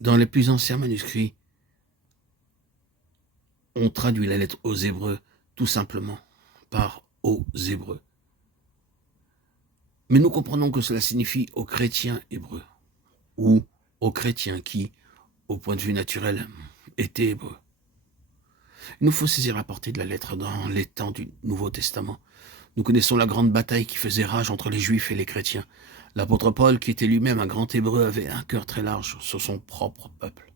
Dans les plus anciens manuscrits, on traduit la lettre aux Hébreux tout simplement par aux Hébreux. Mais nous comprenons que cela signifie aux chrétiens hébreux ou aux chrétiens qui, au point de vue naturel, étaient hébreux. Il nous faut saisir la portée de la lettre dans les temps du Nouveau Testament. Nous connaissons la grande bataille qui faisait rage entre les Juifs et les chrétiens. L'apôtre Paul, qui était lui-même un grand hébreu, avait un cœur très large sur son propre peuple.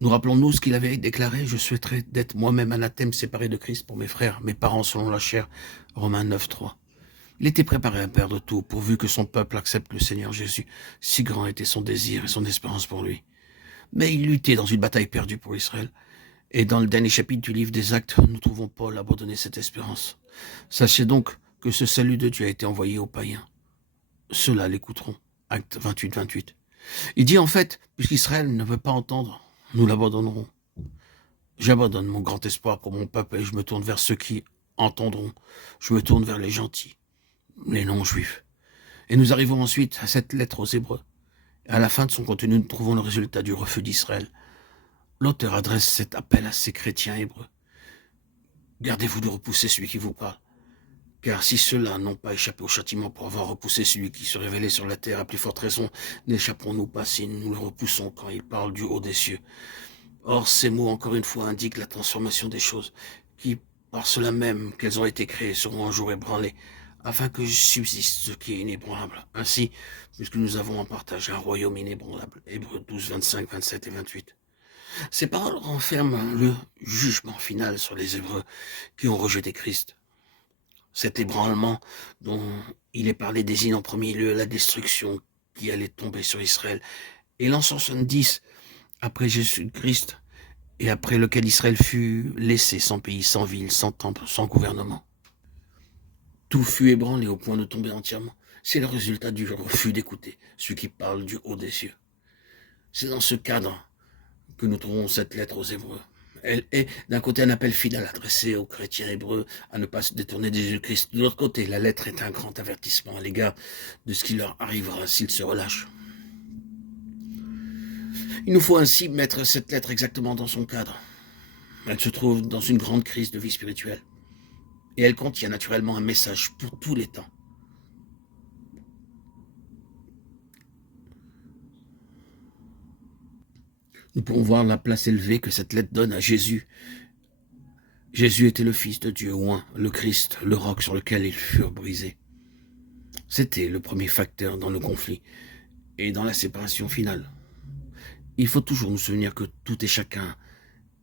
Nous rappelons-nous ce qu'il avait déclaré: « Je souhaiterais d'être moi-même anathème, séparé de Christ pour mes frères, mes parents selon la chair » Romains 9, 3. Il était préparé à perdre tout, pourvu que son peuple accepte le Seigneur Jésus. Si grand était son désir et son espérance pour lui. Mais il luttait dans une bataille perdue pour Israël. Et dans le dernier chapitre du livre des Actes, nous trouvons Paul abandonner cette espérance. Sachez donc que ce salut de Dieu a été envoyé aux païens. Ceux-là l'écouteront. Acte 28, 28. Il dit en fait, puisqu'Israël ne veut pas entendre, nous l'abandonnerons. J'abandonne mon grand espoir pour mon peuple et je me tourne vers ceux qui entendront. Je me tourne vers les gentils, les non-juifs. Et nous arrivons ensuite à cette lettre aux Hébreux. À la fin de son contenu, nous trouvons le résultat du refus d'Israël. L'auteur adresse cet appel à ces chrétiens hébreux. Gardez-vous de repousser celui qui vous parle. Car si ceux-là n'ont pas échappé au châtiment pour avoir repoussé celui qui se révélait sur la terre, à plus forte raison, n'échapperons-nous pas si nous le repoussons quand il parle du haut des cieux. Or, ces mots, encore une fois, indiquent la transformation des choses, qui, par cela même qu'elles ont été créées, seront un jour ébranlées, afin que subsiste ce qui est inébranlable. Ainsi, puisque nous avons en partage un royaume inébranlable. Hébreux 12, 25, 27 et 28. Ces paroles renferment le jugement final sur les Hébreux qui ont rejeté Christ. Cet ébranlement dont il est parlé désigne en premier lieu la destruction qui allait tomber sur Israël. Et l'an 70, après Jésus-Christ, et après lequel Israël fut laissé sans pays, sans ville, sans temple, sans gouvernement. Tout fut ébranlé au point de tomber entièrement. C'est le résultat du refus d'écouter celui qui parle du haut des cieux. C'est dans ce cadre que nous trouvons cette lettre aux Hébreux. Elle est d'un côté un appel final adressé aux chrétiens hébreux à ne pas se détourner de Jésus-Christ. De l'autre côté, la lettre est un grand avertissement à l'égard de ce qui leur arrivera s'ils se relâchent. Il nous faut ainsi mettre cette lettre exactement dans son cadre. Elle se trouve dans une grande crise de vie spirituelle. Et elle contient naturellement un message pour tous les temps. Nous pourrons voir la place élevée que cette lettre donne à Jésus. Jésus était le Fils de Dieu, oint, le Christ, le roc sur lequel ils furent brisés. C'était le premier facteur dans le conflit et dans la séparation finale. Il faut toujours nous souvenir que tout et chacun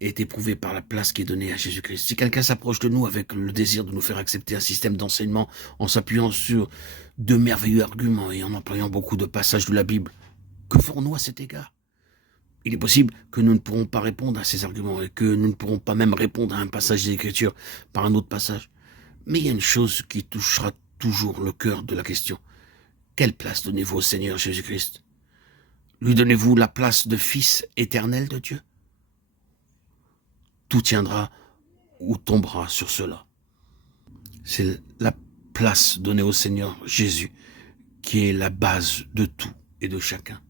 est éprouvé par la place qui est donnée à Jésus-Christ. Si quelqu'un s'approche de nous avec le désir de nous faire accepter un système d'enseignement en s'appuyant sur de merveilleux arguments et en employant beaucoup de passages de la Bible, que ferons-nous à cet égard? Il est possible que nous ne pourrons pas répondre à ces arguments et que nous ne pourrons pas même répondre à un passage des Écritures par un autre passage. Mais il y a une chose qui touchera toujours le cœur de la question. Quelle place donnez-vous au Seigneur Jésus-Christ? Lui donnez-vous la place de Fils éternel de Dieu? Tout tiendra ou tombera sur cela. C'est la place donnée au Seigneur Jésus qui est la base de tout et de chacun.